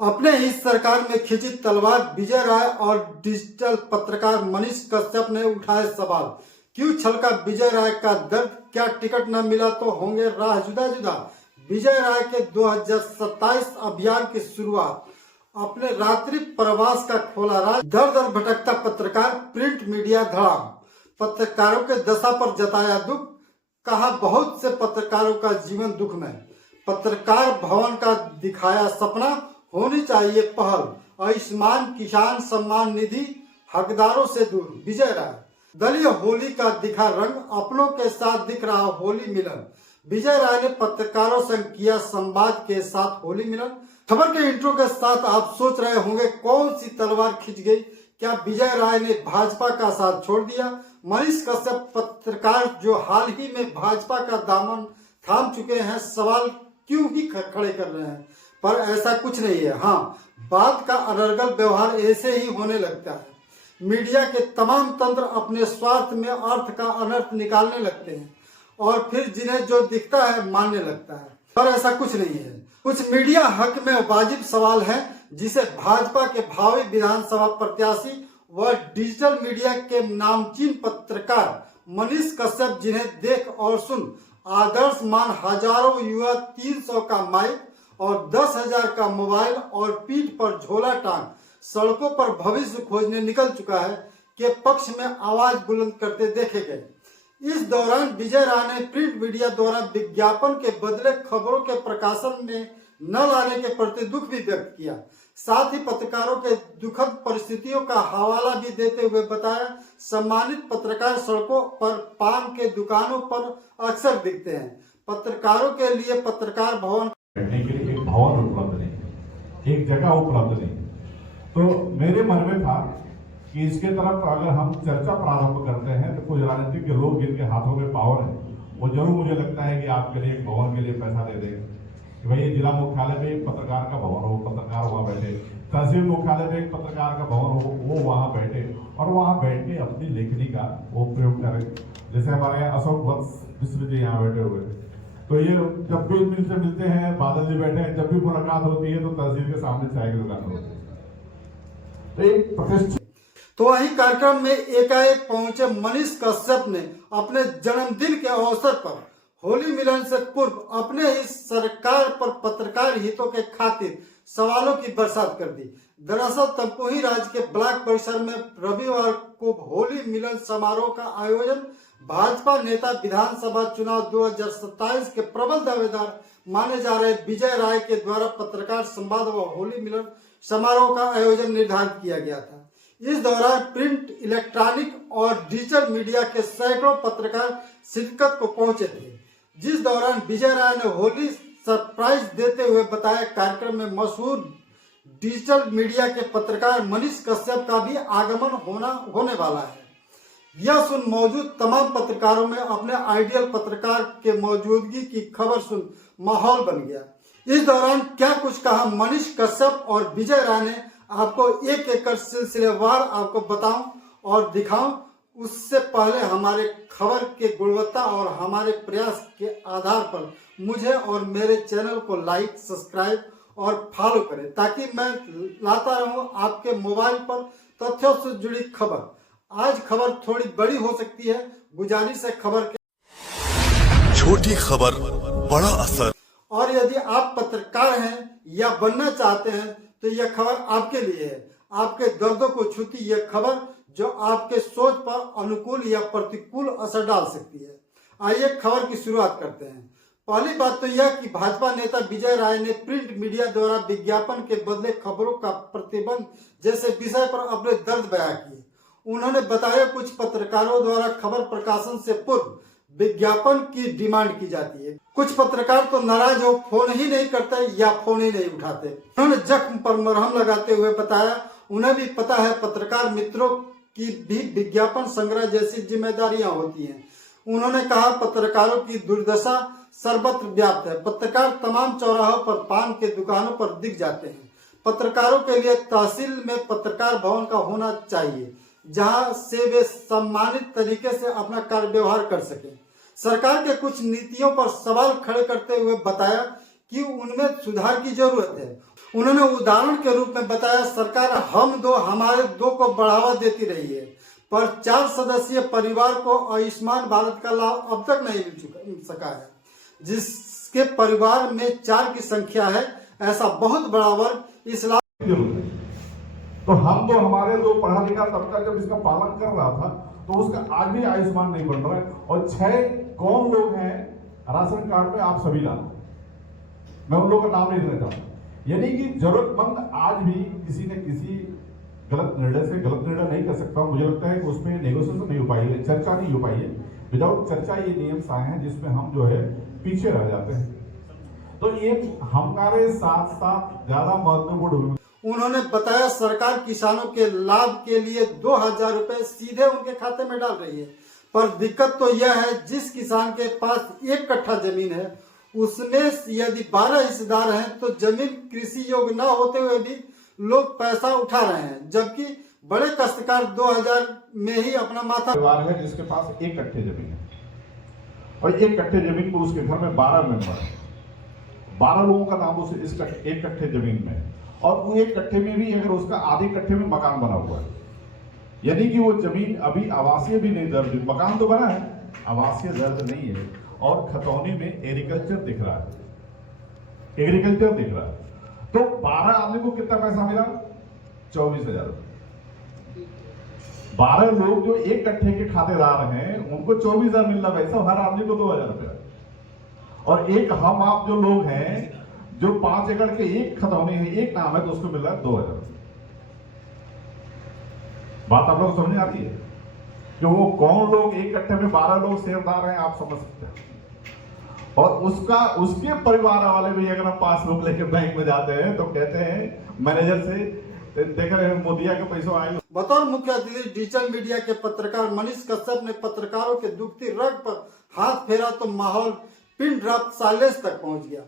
अपने ही सरकार में खिंची तलवार विजय राय और डिजिटल पत्रकार मनीष कश्यप ने उठाए सवाल। क्यों छलका विजय राय का दर्द? क्या टिकट न मिला तो होंगे राह जुदा जुदा? विजय राय के 2027 अभियान की शुरुआत। अपने रात्रि प्रवास का खोला राज। दर दर भटकता पत्रकार, प्रिंट मीडिया धड़ाम। पत्रकारों के दशा पर जताया दुख। कहा बहुत से पत्रकारों का जीवन दुख में। पत्रकार भवन का दिखाया सपना। होनी चाहिए पहल। आयुष्मान किसान सम्मान निधि हकदारों से दूर। विजय राय। दलीय होली का दिखा रंग। अपनों के साथ दिख रहा होली मिलन। विजय राय ने पत्रकारों से किया संवाद के साथ होली मिलन। खबर के इंट्रो के साथ आप सोच रहे होंगे कौन सी तलवार खिंच गई? क्या विजय राय ने भाजपा का साथ छोड़ दिया? मनीष कश्यप पत्रकार जो हाल ही में भाजपा का दामन थाम चुके हैं, सवाल क्यों ही खड़े कर रहे हैं? पर ऐसा कुछ नहीं है। हाँ, बात का अनर्गल व्यवहार ऐसे ही होने लगता है। मीडिया के तमाम तंत्र अपने स्वार्थ में अर्थ का अनर्थ निकालने लगते हैं और फिर जिन्हें जो दिखता है मानने लगता है। पर ऐसा कुछ नहीं है। कुछ मीडिया हक में वाजिब सवाल है जिसे भाजपा के भावी विधानसभा प्रत्याशी व डिजिटल मीडिया के नामचीन पत्रकार मनीष कश्यप, जिन्हें देख और सुन आदर्श मान हजारों युवा 300 का माइक और 10,000 का मोबाइल और पीठ पर झोला टांग सड़कों पर भविष्य खोजने निकल चुका है, के पक्ष में आवाज बुलंद करते देखे गए। इस दौरान विजय राय ने प्रिंट मीडिया द्वारा विज्ञापन के बदले खबरों के प्रकाशन में न लाने के प्रति दुख भी व्यक्त किया। साथ ही पत्रकारों के दुखद परिस्थितियों का हवाला भी देते हुए बताया, सम्मानित पत्रकार सड़कों पर पान के दुकानों पर अक्सर दिखते हैं। पत्रकारों के लिए पत्रकार भवन बैठने के लिए एक भवन उपलब्ध नहीं, एक जगह उपलब्ध नहीं। तो मेरे मन में था कि इसके तरफ अगर हम चर्चा प्रारंभ करते हैं तो कुछ राजनीतिक लोग जिनके हाथों में पावर है वो जरूर मुझे लगता है कि आपके लिए एक भवन के लिए पैसा दे देंगे कि भाई जिला मुख्यालय में एक पत्रकार का भवन हो, पत्रकार वहाँ बैठे, तहसील मुख्यालय में एक पत्रकार का भवन हो, वो वहाँ बैठे और वहाँ बैठ के अपनी लेखनी का वो प्रयोग करें। जैसे हमारे यहाँ अशोक वत्स मिश्र जी यहाँ बैठे हुए, तो ये जब भी मिलते मिलते हैं, बादल जी बैठे हैं, जब भी मुलाकात होती है तो तहसील के सामने चाय की दुकान होती है। तो एक प्रतिष्ठित तो वहीं कार्यक्रम में एकाएक पहुंचे मनीष कश्यप ने अपने जन्मदिन के अवसर पर होली मिलन से पूर्व अपने ही सरकार पर पत्रकार हितों के खातिर सवालों की बरसात कर दी। दरअसल तमकुही राज्य के ब्लॉक परिसर में रविवार को होली मिलन समारोह का आयोजन भाजपा नेता विधानसभा चुनाव 2027 के प्रबल दावेदार माने जा रहे विजय राय के द्वारा पत्रकार संवाद व होली मिलन समारोह का आयोजन निर्धारित किया गया था। इस दौरान प्रिंट, इलेक्ट्रॉनिक और डिजिटल मीडिया के सैकड़ों पत्रकार शिरकत को पहुंचे थे, जिस दौरान विजय राय ने होली सरप्राइज देते हुए बताया कार्यक्रम में मशहूर डिजिटल मीडिया के पत्रकार मनीष कश्यप का भी आगमन होने वाला है। यह सुन मौजूद तमाम पत्रकारों में अपने आइडियल पत्रकार के मौजूदगी की खबर सुन माहौल बन गया। इस दौरान क्या कुछ कहा मनीष कश्यप और विजय राय ने, आपको एक एक कर सिलसिलेवार आपको बताऊं और दिखाऊं। उससे पहले हमारे खबर के गुणवत्ता और हमारे प्रयास के आधार पर मुझे और मेरे चैनल को लाइक, सब्सक्राइब और फॉलो करें, ताकि मैं लाता रहूं आपके मोबाइल पर तथ्यों से जुड़ी खबर। आज खबर थोड़ी बड़ी हो सकती है, गुजारिश है खबर के छोटी खबर बड़ा असर। और यदि आप पत्रकार हैं या बनना चाहते हैं तो यह खबर आपके लिए है। आपके दर्दों को छूती यह खबर जो आपके सोच पर अनुकूल या प्रतिकूल असर डाल सकती है। आइए खबर की शुरुआत करते हैं। पहली बात तो यह कि भाजपा नेता विजय राय ने प्रिंट मीडिया द्वारा विज्ञापन के बदले खबरों का प्रतिबंध जैसे विषय पर अपने दर्द बयां किए। उन्होंने बताया कुछ पत्रकारों द्वारा खबर प्रकाशन से पूर्व विज्ञापन की डिमांड की जाती है। कुछ पत्रकार तो नाराज हो फोन ही नहीं करते या फोन ही नहीं उठाते। उन्होंने जख्म पर मरहम लगाते हुए बताया उन्हें भी पता है पत्रकार मित्रों की भी विज्ञापन संग्रह जैसी जिम्मेदारियां होती हैं। उन्होंने कहा पत्रकारों की दुर्दशा सर्वत्र व्याप्त है। पत्रकार तमाम चौराहों पर पान के दुकानों पर दिख जाते हैं। पत्रकारों के लिए तहसील में पत्रकार भवन का होना चाहिए जहां से वे सम्मानित तरीके से अपना कार्य व्यवहार कर सकें। सरकार के कुछ नीतियों पर सवाल खड़े करते हुए बताया कि उनमें सुधार की जरूरत है। उन्होंने उदाहरण के रूप में बताया, सरकार हम दो हमारे दो को बढ़ावा देती रही है, पर 4 सदस्यीय परिवार को आयुष्मान भारत का लाभ अब तक नहीं मिल सका है। जिसके परिवार में 4 की संख्या है, ऐसा बहुत बड़ा वर्ग इस लाभ तो हम तो हमारे जो पढ़ा लिखा तबका जब इसका पालन कर रहा था तो उसका आज भी आयुष्मान नहीं बन रहा है। और 6 कौन लोग हैं राशन कार्ड में, आप सभी नाम, मैं उन लोगों का नाम नहीं लेना चाहता। यानी कि जरूरतमंद आज भी किसी न किसी गलत निर्णय नहीं कर सकता। मुझे लगता है कि उसमें नेगोशिएशन नहीं हो पाई है, चर्चा नहीं हो पाई है। विदाउट चर्चा ये नियम आए हैं जिसमें हम जो है पीछे रह जाते हैं। तो ये हमारे साथ साथ ज्यादा महत्वपूर्ण। उन्होंने बताया, सरकार किसानों के लाभ के लिए 2000 रुपए सीधे उनके खाते में डाल रही है, पर दिक्कत तो यह है जिस किसान के पास 1 कट्ठा जमीन है उसमें यदि 12 हिस्सेदार हैं तो जमीन कृषि योग्य न होते हुए भी लोग पैसा उठा रहे हैं, जबकि बड़े काश्तकार 2000 में ही अपना माथा। परिवार है जिसके पास 1 कट्ठे जमीन है और 1 कट्ठे जमीन को उसके घर में 12 मेंबर है, 12 लोगों का नाम उस इस 1 कट्ठे जमीन में है। और वो 1 कट्ठे में भी अगर उसका आधे कट्ठे में मकान बना हुआ है, यानी कि वो जमीन अभी आवासीय भी नहीं दर्ज, मकान तो बना है, आवासीय दर्ज नहीं है। और खतौनी में एग्रीकल्चर दिख रहा है, एग्रीकल्चर दिख रहा है। तो 12 आदमी को कितना पैसा मिला? 24,000। 12 लोग जो 1 कट्ठे के खातेदार हैं उनको 24,000 मिल रहा है, पैसा हर आदमी को 2,000 रुपया। और एक हम आप जो लोग हैं जो 5 एकड़ के एक खतौनी है, एक नाम है, तो उसको मिल रहा है 2,000। बात आप लोग को समझ आती है कि वो कौन लोग 1 कट्ठे में 12 लोग शेयरदार हैं, आप समझ सकते हैं। और उसके परिवार वाले भी अगर हम पासबुक लेके बैंक में जाते हैं तो कहते हैं मैनेजर से, देख रहे हैं मोदिया के पैसा आए। बतौर मुख्य अतिथि डिजिटल मीडिया के पत्रकार मनीष कश्यप ने पत्रकारों के दुखती रग पर हाथ फेरा तो माहौल पिन ड्रॉप साइलेंस तक पहुंच गया।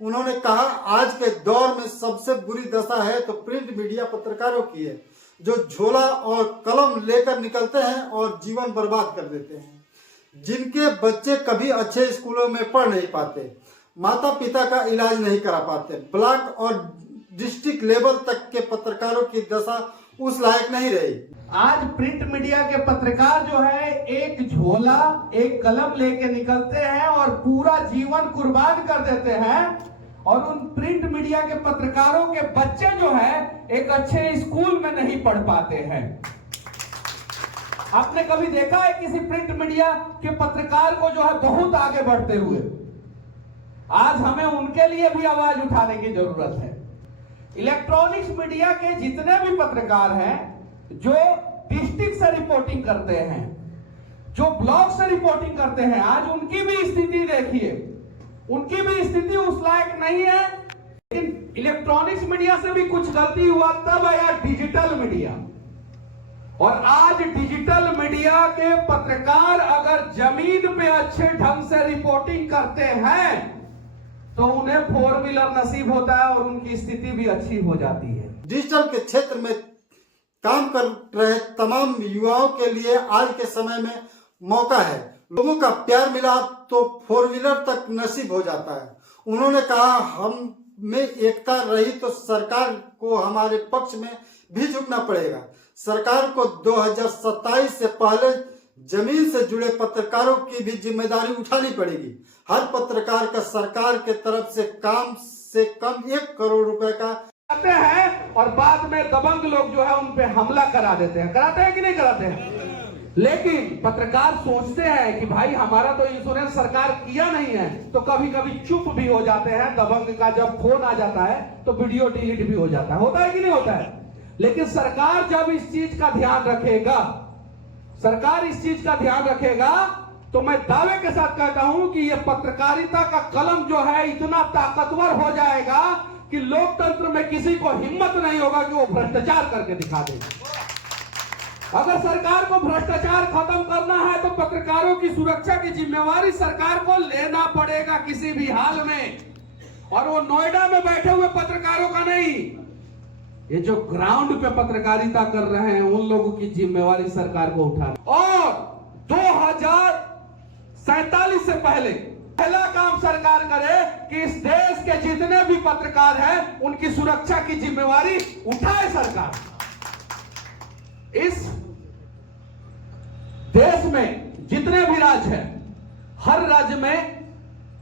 उन्होंने कहा, आज के दौर में सबसे बुरी दशा है तो प्रिंट मीडिया पत्रकारों की है, जो झोला और कलम लेकर निकलते हैं और जीवन बर्बाद कर देते हैं, जिनके बच्चे कभी अच्छे स्कूलों में पढ़ नहीं पाते, माता पिता का इलाज नहीं करा पाते, ब्लॉक और डिस्ट्रिक्ट लेवल तक के पत्रकारों की दशा उस लायक नहीं रही। आज प्रिंट मीडिया के पत्रकार जो है एक झोला एक कलम लेके निकलते हैं और पूरा जीवन कुर्बान कर देते हैं। और उन प्रिंट मीडिया के पत्रकारों के बच्चे जो है एक अच्छे स्कूल में नहीं पढ़ पाते हैं। आपने कभी देखा है किसी प्रिंट मीडिया के पत्रकार को जो है बहुत आगे बढ़ते हुए? आज हमें उनके लिए भी आवाज उठाने की जरूरत है। इलेक्ट्रॉनिक्स मीडिया के जितने भी पत्रकार हैं जो डिस्ट्रिक्ट से रिपोर्टिंग करते हैं, जो ब्लॉक से रिपोर्टिंग करते हैं, आज उनकी भी स्थिति देखिए, उनकी भी स्थिति उस लायक नहीं है। लेकिन इलेक्ट्रॉनिक्स मीडिया से भी कुछ गलती हुआ तब आया डिजिटल मीडिया। और आज डिजिटल मीडिया के पत्रकार अगर जमीन पे अच्छे ढंग से रिपोर्टिंग करते हैं तो उन्हें 4 व्हीलर नसीब होता है और उनकी स्थिति भी अच्छी हो जाती है। डिजिटल के क्षेत्र में काम कर रहे तमाम युवाओं के लिए आज के समय में मौका है। लोगों का प्यार मिला तो 4 व्हीलर तक नसीब हो जाता है। उन्होंने कहा, हम में एकता रही तो सरकार को हमारे पक्ष में भी झुकना पड़ेगा। सरकार को 2027 से पहले जमीन से जुड़े पत्रकारों की भी जिम्मेदारी उठानी पड़ेगी। हर पत्रकार का सरकार के तरफ से कम 1 करोड़ रुपए का आते हैं और बाद में दबंग लोग जो है उन पे हमला करा देते हैं। कराते हैं कि नहीं कराते हैं? लेकिन पत्रकार सोचते हैं कि भाई हमारा तो इंश्योरेंस सरकार किया नहीं है, तो कभी कभी चुप भी हो जाते हैं। दबंग का जब फोन आ जाता है तो वीडियो डिलीट भी हो जाता है। होता है कि नहीं होता है? लेकिन सरकार जब इस चीज का ध्यान रखेगा, सरकार इस चीज का ध्यान रखेगा, तो मैं दावे के साथ कहता हूं कि यह पत्रकारिता का कलम जो है इतना ताकतवर हो जाएगा कि लोकतंत्र में किसी को हिम्मत नहीं होगा कि वो भ्रष्टाचार करके दिखा देगा। अगर सरकार को भ्रष्टाचार खत्म करना है तो पत्रकारों की सुरक्षा की जिम्मेवारी सरकार को लेना पड़ेगा किसी भी हाल में। और वो नोएडा में बैठे हुए पत्रकारों का नहीं, ये जो ग्राउंड पे पत्रकारिता कर रहे हैं उन लोगों की जिम्मेवारी सरकार को उठाना। और 2047 से पहले पहला काम सरकार करे कि इस देश के जितने भी पत्रकार हैं उनकी सुरक्षा की जिम्मेवारी उठाए सरकार। इस देश में जितने भी राज्य हैं, हर राज्य में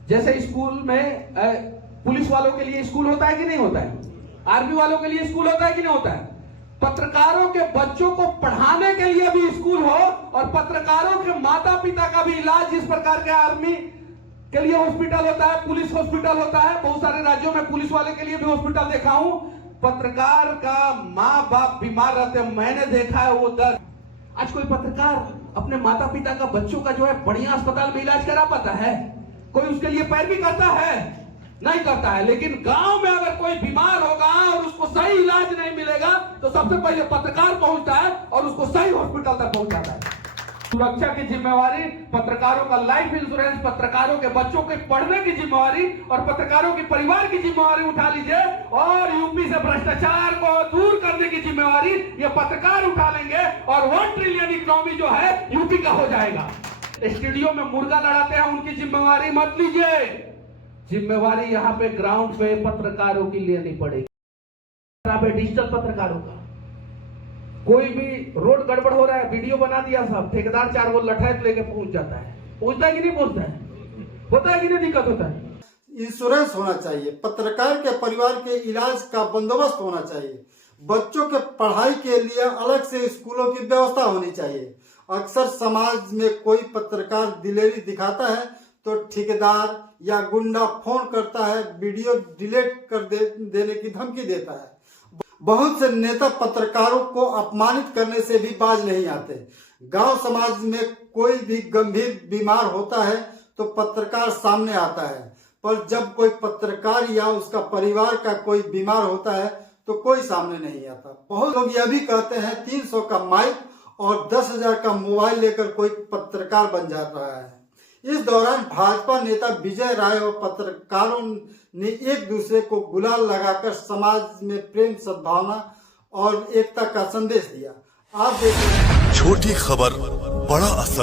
जैसे स्कूल में पुलिस वालों के लिए स्कूल होता है कि नहीं होता है, आर्मी वालों के लिए स्कूल होता है कि नहीं होता है, पत्रकारों के बच्चों को पढ़ाने के लिए भी स्कूल हो और पत्रकारों के माता पिता का भी इलाज, जिस प्रकार के आर्मी के लिए हॉस्पिटल होता है, पुलिस हॉस्पिटल होता है, बहुत सारे राज्यों में पुलिस वाले के लिए भी हॉस्पिटल देखा हूं। पत्रकार का माँ बाप बीमार रहते हैं, मैंने देखा है वो दर्द। आज कोई पत्रकार अपने माता पिता का, बच्चों का जो है बढ़िया अस्पताल में इलाज करा पाता है? कोई उसके लिए पैरवी करता है? नहीं करता है। लेकिन गांव में अगर कोई बीमार होगा और उसको सही इलाज नहीं मिलेगा तो सबसे पहले पत्रकार पहुंचता है और उसको सही हॉस्पिटल तक पहुंचाता है। सुरक्षा की जिम्मेवारी, पत्रकारों का लाइफ इंश्योरेंस, पत्रकारों के बच्चों के पढ़ने की जिम्मेवारी और पत्रकारों के परिवार की जिम्मेवारी उठा लीजिए और यूपी से भ्रष्टाचार को दूर करने की जिम्मेवारी ये पत्रकार उठा लेंगे और 1 ट्रिलियन इकोनॉमी जो है यूपी का हो जाएगा। स्टूडियो में मुर्गा लड़ाते हैं, उनकी जिम्मेवारी मत लीजिए। जिम्मेवारी यहाँ पे ग्राउंड पे पत्रकारों की लेनी पड़ेगी, डिजिटल पत्रकारों का। कोई भी रोड गड़बड़ हो रहा है, वीडियो बना दिया, सब ठेकेदार 4 वो लठैत लेके पहुंच जाता है। पहुंचता है कि नहीं पहुंचता है? होता है कि नहीं दिक्कत होता है? इंश्योरेंस होना चाहिए, पत्रकार के परिवार के इलाज का बंदोबस्त होना चाहिए, बच्चों के पढ़ाई के लिए अलग से स्कूलों की व्यवस्था होनी चाहिए। अक्सर समाज में कोई पत्रकार दिलेरी दिखाता है तो ठेकेदार या गुंडा फोन करता है, वीडियो डिलीट कर देने की धमकी देता है। बहुत से नेता पत्रकारों को अपमानित करने से भी बाज नहीं आते। गांव समाज में कोई भी गंभीर बीमार होता है तो पत्रकार सामने आता है, पर जब कोई पत्रकार या उसका परिवार का कोई बीमार होता है तो कोई सामने नहीं आता। बहुत लोग यह भी कहते हैं 300 का माइक और 10,000 का मोबाइल लेकर कोई पत्रकार बन जा रहा है। इस दौरान भाजपा नेता विजय राय और पत्रकारों ने एक दूसरे को गुलाल लगाकर समाज में प्रेम, सद्भावना और एकता का संदेश दिया। आप देख रहे हैं छोटी खबर बड़ा असर।